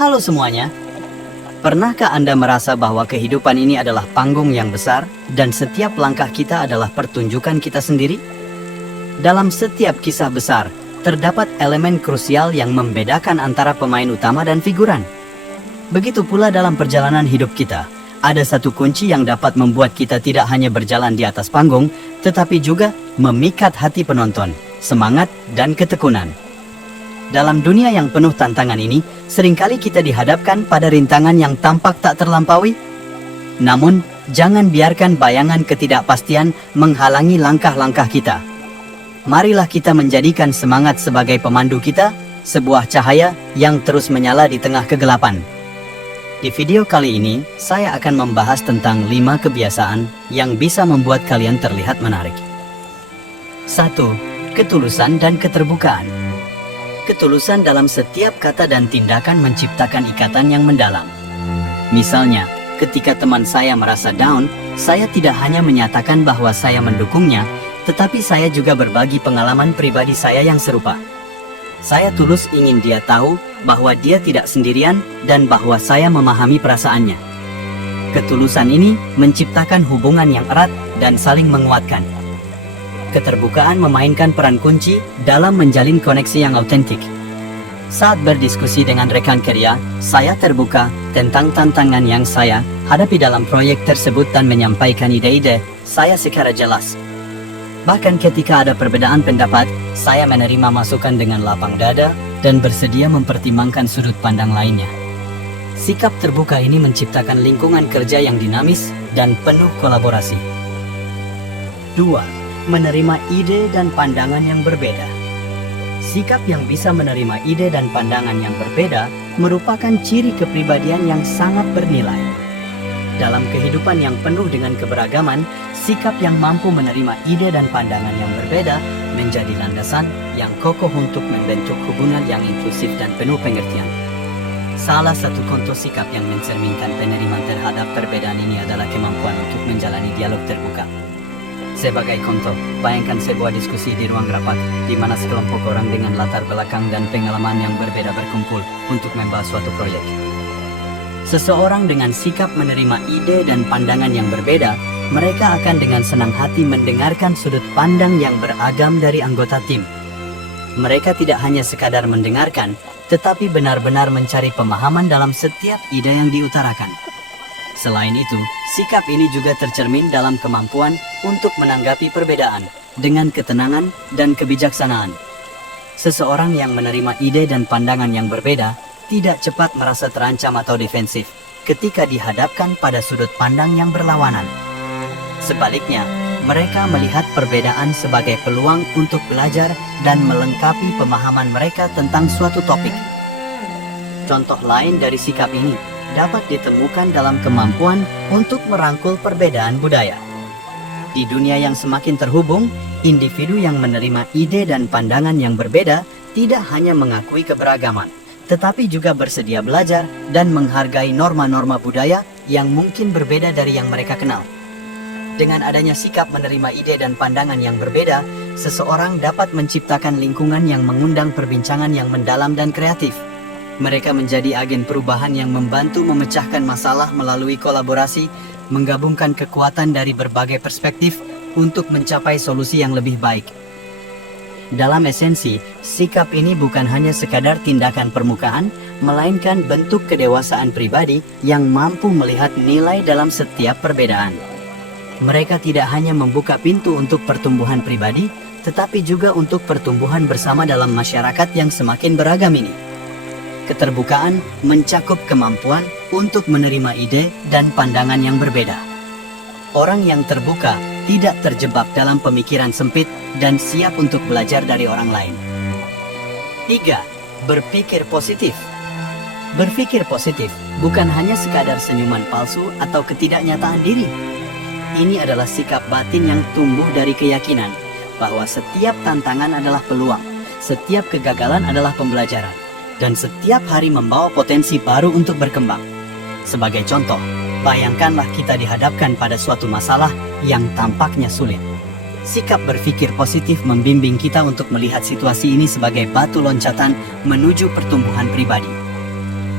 Halo semuanya, pernahkah Anda merasa bahwa kehidupan ini adalah panggung yang besar dan setiap langkah kita adalah pertunjukan kita sendiri? Dalam setiap kisah besar, terdapat elemen krusial yang membedakan antara pemain utama dan figuran. Begitu pula dalam perjalanan hidup kita, ada satu kunci yang dapat membuat kita tidak hanya berjalan di atas panggung, tetapi juga memikat hati penonton, semangat, dan ketekunan. Dalam dunia yang penuh tantangan ini, seringkali kita dihadapkan pada rintangan yang tampak tak terlampaui. Namun, jangan biarkan bayangan ketidakpastian menghalangi langkah-langkah kita. Marilah kita menjadikan semangat sebagai pemandu kita, sebuah cahaya yang terus menyala di tengah kegelapan. Di video kali ini, saya akan membahas tentang 5 kebiasaan yang bisa membuat kalian terlihat menarik. 1. Ketulusan dan keterbukaan. Ketulusan dalam setiap kata dan tindakan menciptakan ikatan yang mendalam. Misalnya, ketika teman saya merasa down, saya tidak hanya menyatakan bahwa saya mendukungnya, tetapi saya juga berbagi pengalaman pribadi saya yang serupa. Saya tulus ingin dia tahu bahwa dia tidak sendirian dan bahwa saya memahami perasaannya. Ketulusan ini menciptakan hubungan yang erat dan saling menguatkan. Keterbukaan memainkan peran kunci dalam menjalin koneksi yang autentik. Saat berdiskusi dengan rekan kerja, saya terbuka tentang tantangan yang saya hadapi dalam proyek tersebut dan menyampaikan ide-ide saya secara jelas. Bahkan ketika ada perbedaan pendapat, saya menerima masukan dengan lapang dada dan bersedia mempertimbangkan sudut pandang lainnya. Sikap terbuka ini menciptakan lingkungan kerja yang dinamis dan penuh kolaborasi. 2. Menerima ide dan pandangan yang berbeda. Sikap yang bisa menerima ide dan pandangan yang berbeda merupakan ciri kepribadian yang sangat bernilai. Dalam kehidupan yang penuh dengan keberagaman, sikap yang mampu menerima ide dan pandangan yang berbeda menjadi landasan yang kokoh untuk membentuk hubungan yang inklusif dan penuh pengertian. Salah satu contoh sikap yang mencerminkan penerimaan terhadap perbedaan ini adalah kemampuan untuk menjalani dialog terbuka. Sebagai contoh, bayangkan sebuah diskusi di ruang rapat, di mana sekelompok orang dengan latar belakang dan pengalaman yang berbeda berkumpul untuk membahas suatu proyek. Seseorang dengan sikap menerima ide dan pandangan yang berbeda, mereka akan dengan senang hati mendengarkan sudut pandang yang beragam dari anggota tim. Mereka tidak hanya sekadar mendengarkan, tetapi benar-benar mencari pemahaman dalam setiap ide yang diutarakan. Selain itu, sikap ini juga tercermin dalam kemampuan untuk menanggapi perbedaan dengan ketenangan dan kebijaksanaan. Seseorang yang menerima ide dan pandangan yang berbeda tidak cepat merasa terancam atau defensif ketika dihadapkan pada sudut pandang yang berlawanan. Sebaliknya, mereka melihat perbedaan sebagai peluang untuk belajar dan melengkapi pemahaman mereka tentang suatu topik. Contoh lain dari sikap ini dapat ditemukan dalam kemampuan untuk merangkul perbedaan budaya. Di dunia yang semakin terhubung, individu yang menerima ide dan pandangan yang berbeda tidak hanya mengakui keberagaman, tetapi juga bersedia belajar dan menghargai norma-norma budaya yang mungkin berbeda dari yang mereka kenal. Dengan adanya sikap menerima ide dan pandangan yang berbeda, seseorang dapat menciptakan lingkungan yang mengundang perbincangan yang mendalam dan kreatif. Mereka menjadi agen perubahan yang membantu memecahkan masalah melalui kolaborasi, menggabungkan kekuatan dari berbagai perspektif untuk mencapai solusi yang lebih baik. Dalam esensi, sikap ini bukan hanya sekadar tindakan permukaan, melainkan bentuk kedewasaan pribadi yang mampu melihat nilai dalam setiap perbedaan. Mereka tidak hanya membuka pintu untuk pertumbuhan pribadi, tetapi juga untuk pertumbuhan bersama dalam masyarakat yang semakin beragam ini. Keterbukaan mencakup kemampuan untuk menerima ide dan pandangan yang berbeda. Orang yang terbuka tidak terjebak dalam pemikiran sempit dan siap untuk belajar dari orang lain. 3. Berpikir positif. Berpikir positif bukan hanya sekadar senyuman palsu atau ketidaknyataan diri. Ini adalah sikap batin yang tumbuh dari keyakinan bahwa setiap tantangan adalah peluang, setiap kegagalan adalah pembelajaran, dan setiap hari membawa potensi baru untuk berkembang. Sebagai contoh, bayangkanlah kita dihadapkan pada suatu masalah yang tampaknya sulit. Sikap berpikir positif membimbing kita untuk melihat situasi ini sebagai batu loncatan menuju pertumbuhan pribadi.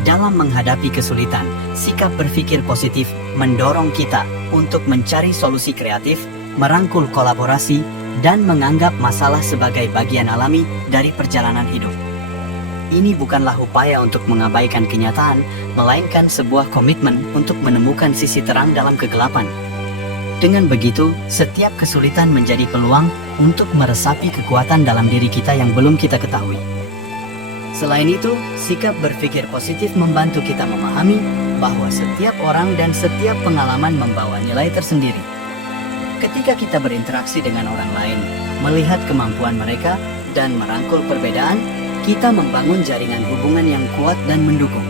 Dalam menghadapi kesulitan, sikap berpikir positif mendorong kita untuk mencari solusi kreatif, merangkul kolaborasi, dan menganggap masalah sebagai bagian alami dari perjalanan hidup. Ini bukanlah upaya untuk mengabaikan kenyataan, melainkan sebuah komitmen untuk menemukan sisi terang dalam kegelapan. Dengan begitu, setiap kesulitan menjadi peluang untuk meresapi kekuatan dalam diri kita yang belum kita ketahui. Selain itu, sikap berpikir positif membantu kita memahami bahwa setiap orang dan setiap pengalaman membawa nilai tersendiri. Ketika kita berinteraksi dengan orang lain, melihat kemampuan mereka, dan merangkul perbedaan, kita membangun jaringan hubungan yang kuat dan mendukung.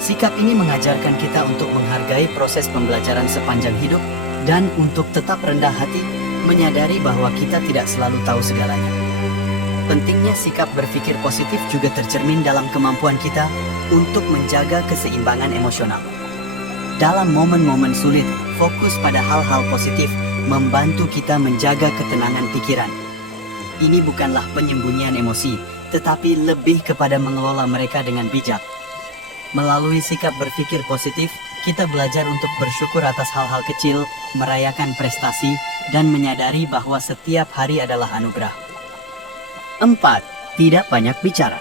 Sikap ini mengajarkan kita untuk menghargai proses pembelajaran sepanjang hidup dan untuk tetap rendah hati, menyadari bahwa kita tidak selalu tahu segalanya. Pentingnya sikap berpikir positif juga tercermin dalam kemampuan kita untuk menjaga keseimbangan emosional. Dalam momen-momen sulit, fokus pada hal-hal positif membantu kita menjaga ketenangan pikiran. Ini bukanlah penyembunyian emosi, tetapi lebih kepada mengelola mereka dengan bijak. Melalui sikap berpikir positif, kita belajar untuk bersyukur atas hal-hal kecil, merayakan prestasi, dan menyadari bahwa setiap hari adalah anugerah. 4. Tidak banyak bicara.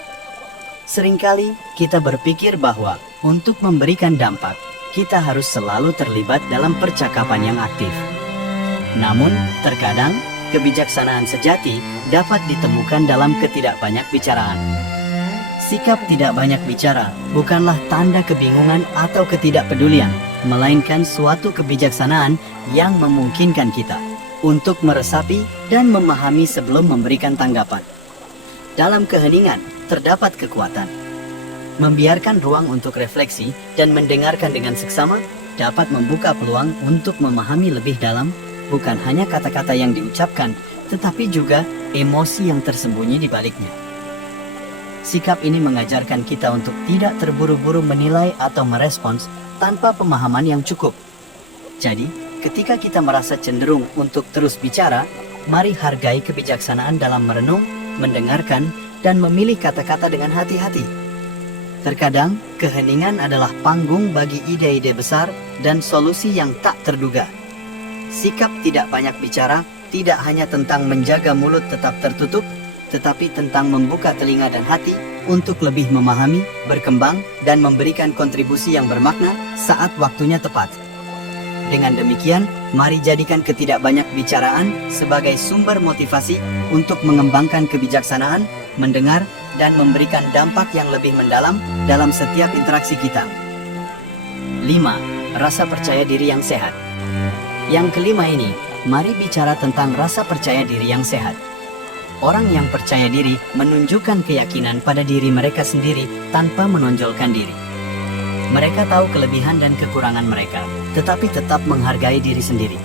Seringkali kita berpikir bahwa untuk memberikan dampak, kita harus selalu terlibat dalam percakapan yang aktif. Namun, terkadang kebijaksanaan sejati dapat ditemukan dalam ketidakbanyak bicaraan. Sikap tidak banyak bicara bukanlah tanda kebingungan atau ketidakpedulian, melainkan suatu kebijaksanaan yang memungkinkan kita untuk meresapi dan memahami sebelum memberikan tanggapan. Dalam keheningan terdapat kekuatan. Membiarkan ruang untuk refleksi dan mendengarkan dengan seksama dapat membuka peluang untuk memahami lebih dalam bukan hanya kata-kata yang diucapkan, tetapi juga emosi yang tersembunyi di baliknya. Sikap ini mengajarkan kita untuk tidak terburu-buru menilai atau merespons tanpa pemahaman yang cukup. Jadi, ketika kita merasa cenderung untuk terus bicara, mari hargai kebijaksanaan dalam merenung, mendengarkan, dan memilih kata-kata dengan hati-hati. Terkadang, keheningan adalah panggung bagi ide-ide besar dan solusi yang tak terduga. Sikap tidak banyak bicara tidak hanya tentang menjaga mulut tetap tertutup, tetapi tentang membuka telinga dan hati untuk lebih memahami, berkembang, dan memberikan kontribusi yang bermakna saat waktunya tepat. Dengan demikian, mari jadikan ketidakbanyak bicaraan sebagai sumber motivasi untuk mengembangkan kebijaksanaan, mendengar, dan memberikan dampak yang lebih mendalam dalam setiap interaksi kita. 5. Rasa percaya diri yang sehat. Yang kelima ini, mari bicara tentang rasa percaya diri yang sehat. Orang yang percaya diri menunjukkan keyakinan pada diri mereka sendiri tanpa menonjolkan diri. Mereka tahu kelebihan dan kekurangan mereka, tetapi tetap menghargai diri sendiri.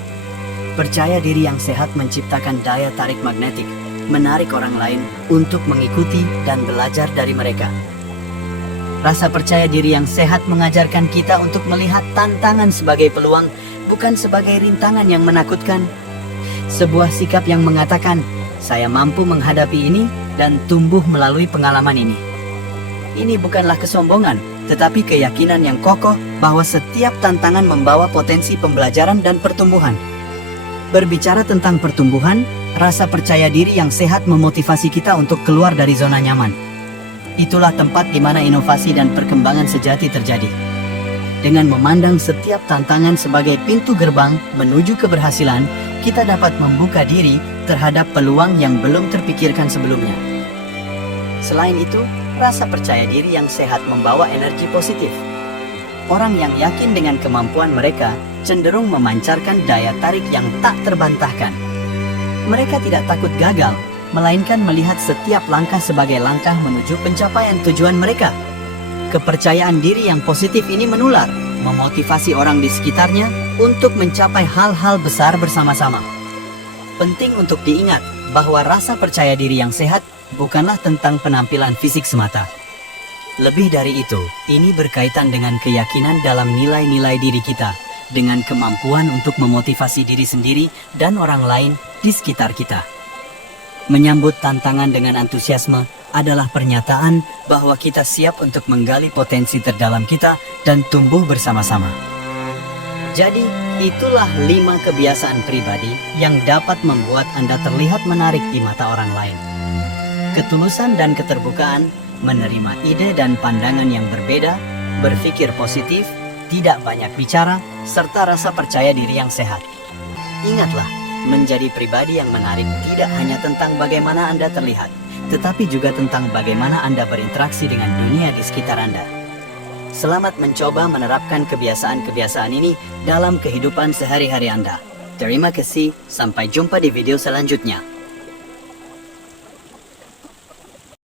Percaya diri yang sehat menciptakan daya tarik magnetik, menarik orang lain untuk mengikuti dan belajar dari mereka. Rasa percaya diri yang sehat mengajarkan kita untuk melihat tantangan sebagai peluang, bukan sebagai rintangan yang menakutkan. Sebuah sikap yang mengatakan, saya mampu menghadapi ini dan tumbuh melalui pengalaman ini. Ini bukanlah kesombongan, tetapi keyakinan yang kokoh bahwa setiap tantangan membawa potensi pembelajaran dan pertumbuhan. Berbicara tentang pertumbuhan, rasa percaya diri yang sehat memotivasi kita untuk keluar dari zona nyaman. Itulah tempat di mana inovasi dan perkembangan sejati terjadi. Dengan memandang setiap tantangan sebagai pintu gerbang menuju keberhasilan, kita dapat membuka diri terhadap peluang yang belum terpikirkan sebelumnya. Selain itu, rasa percaya diri yang sehat membawa energi positif. Orang yang yakin dengan kemampuan mereka cenderung memancarkan daya tarik yang tak terbantahkan. Mereka tidak takut gagal, melainkan melihat setiap langkah sebagai langkah menuju pencapaian tujuan mereka. Kepercayaan diri yang positif ini menular, memotivasi orang di sekitarnya untuk mencapai hal-hal besar bersama-sama. Penting untuk diingat bahwa rasa percaya diri yang sehat bukanlah tentang penampilan fisik semata. Lebih dari itu, ini berkaitan dengan keyakinan dalam nilai-nilai diri kita, dengan kemampuan untuk memotivasi diri sendiri dan orang lain di sekitar kita. Menyambut tantangan dengan antusiasme, adalah pernyataan bahwa kita siap untuk menggali potensi terdalam kita dan tumbuh bersama-sama. Jadi, itulah 5 kebiasaan pribadi yang dapat membuat Anda terlihat menarik di mata orang lain. Ketulusan dan keterbukaan, menerima ide dan pandangan yang berbeda, berpikir positif, tidak banyak bicara, serta rasa percaya diri yang sehat. Ingatlah, menjadi pribadi yang menarik tidak hanya tentang bagaimana Anda terlihat, tetapi juga tentang bagaimana Anda berinteraksi dengan dunia di sekitar Anda. Selamat mencoba menerapkan kebiasaan-kebiasaan ini dalam kehidupan sehari-hari Anda. Terima kasih, sampai jumpa di video selanjutnya.